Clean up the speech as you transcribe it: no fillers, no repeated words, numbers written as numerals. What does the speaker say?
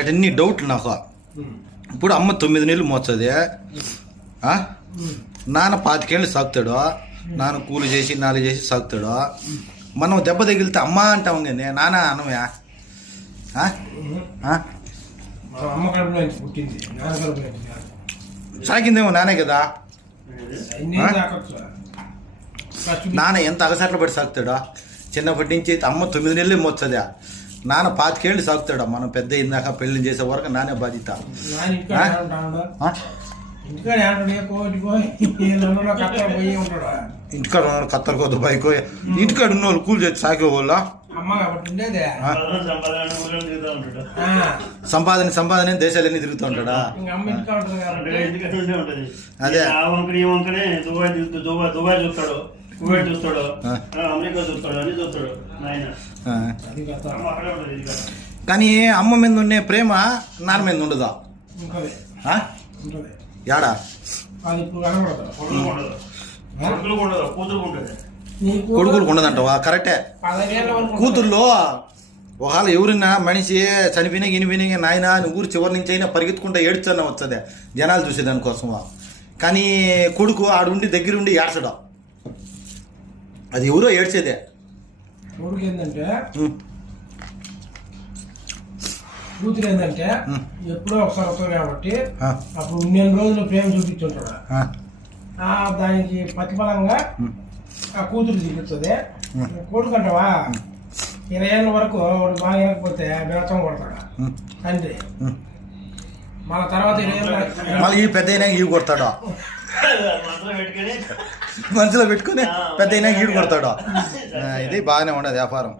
ఇటన్నీ డౌట్లు నాకు. ఇప్పుడు అమ్మ 9 నెలలు మోస్తుంది, నాన్న 25 ఏళ్ళు సాగుతాడు, నాన్న కూలి చేసి 4 చేసి సాగుతాడు. మనం దెబ్బ తగిలితే అమ్మ అంటాం కానీ నాన్న అనమే. సాగిందేమో నానే కదా. నాన్న ఎంత అగసట్లు పడి సాగుతాడో. చిన్నప్పటి నుంచి అమ్మ 9 నెలలు మోస్తుంది, నాన్న 25 ఏళ్ళు సాగుతాడు. మనం పెద్ద ఇందాక పెళ్లి చేసే వరకు నానే బాధ్యత. ఇంటికాడ ఉన్నాడు కత్తర్ దుబాయ్ ఇంటికాడ ఉన్న వాళ్ళు కూలి చేసి సాగే వాళ్ళు. సంపాదన దేశాలన్నీ తిరుగుతూ ఉంటాడా. అదే దుబాయ్ చూస్తాడు, కువైట్ చూస్తాడు, అమెరికా చూస్తాడు, అన్ని చూస్తాడు. కానీ అమ్మ మీద ఉండే ప్రేమ నాన్న మీద ఉండదా? యాడా కొడుకులకు ఉండదంటావా? కరెక్టే. కూతుర్లో ఒకవేళ ఎవరైనా మనిషి చనిపోయినా గినిపోయినా నాయన అని ఊరు చివరి నుంచి అయినా పరిగెత్తుకుంటా ఏడ్చన్నా వస్తుంది జనాలు చూసేదానికోసం. కానీ కొడుకు ఆడుండి దగ్గరుండి ఏడ్చడం, అది ఎవరో ఏడ్చేదే. కొడుకు ఏంటంటే కూతురు ఏంటంటే ఎప్పుడో ఒకసారి వస్తాడు కాబట్టి అప్పుడు 2 రోజులు ప్రేమ చూపించుంటాడు. దానికి ప్రతిఫలంగా ఆ కూతురు చూపిస్తుంది. కొడుకు అంటావా 20 ఏళ్ళ వరకు వాడు బాగా లేకపోతే బెరతం కొడతాడు తండ్రి. మళ్ళీ తర్వాత 20 ఏళ్ళ మళ్ళీ ఈ పెద్ద అయినా ఈడు కొడతాడు, మనసులో పెట్టుకుని పెద్ద అయినా ఈడు కొడతాడు. ఇది బాగానే ఉండదు వ్యాపారం.